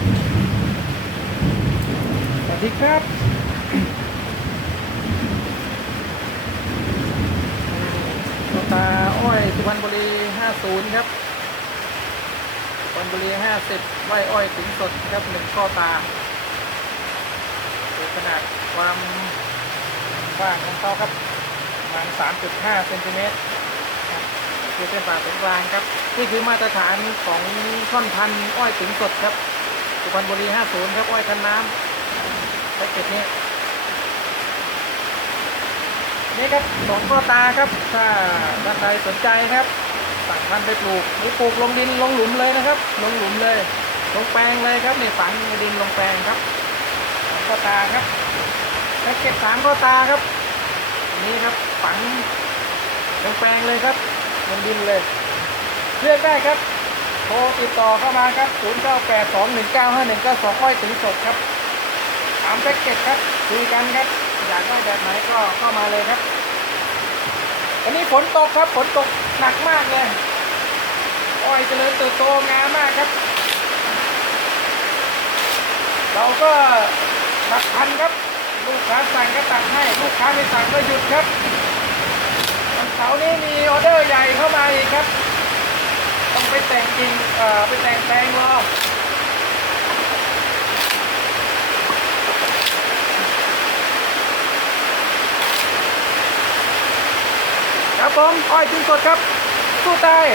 สวัสดีครับโตตาอ้อยสุพรรณบุรี 50 ครับสุพรรณบุรี 50ไร่อ้อยถึงสดครับหนึ่งข้อตาดูขนาดความกว้างของเขาครับประมาณ3.5เซนติเมตรคือเส้นผ่าศูนย์กลางครับ นี่คือมาตรฐานของท่อนพันอ้อยถึงสดครับ สุพรรณบุรี 50 ครับอ้อยคันน้ำแพ็กเกจนี้นี่ครับสองข้อตาครับ ถ้าท่านใดสนใจครับ สั่งพันไปปลูกหรือปลูกลงดินลงหลุมเลยนะครับ ลงหลุมเลย ลงแปลงเลยครับในฝังในดินลงแปลงครับสองข้อตาครับแพ็กเกจสามข้อตาครับนี้ครับฝังลงแปลงเลยครับลงดินเลย เลือกได้ครับ ทรติดต่อเข้ามาครับ 0 9 8 2 1 9 5 1 9 2อ้อยถึงสดครับถามแพ็กเกจครับคุยกันครับ อยากได้แบบไหนก็เข้ามาเลยครับ วันนี้ฝนตกครับฝนตกหนักมากเลย อ้อยเจริญเติบโตงามมากครับ เราก็ตัดพันครับ ลูกค้าสั่งก็ตัดให้ ลูกค้าไม่สั่งก็หยุดครับวันเสาร์นี้มีออเดอร์ใหญ่เข้ามาอีกครับ แต่งจริงเอ่อไปแต่งแปลงรอครับผมอ้อยจึงสดครับสู้ตาย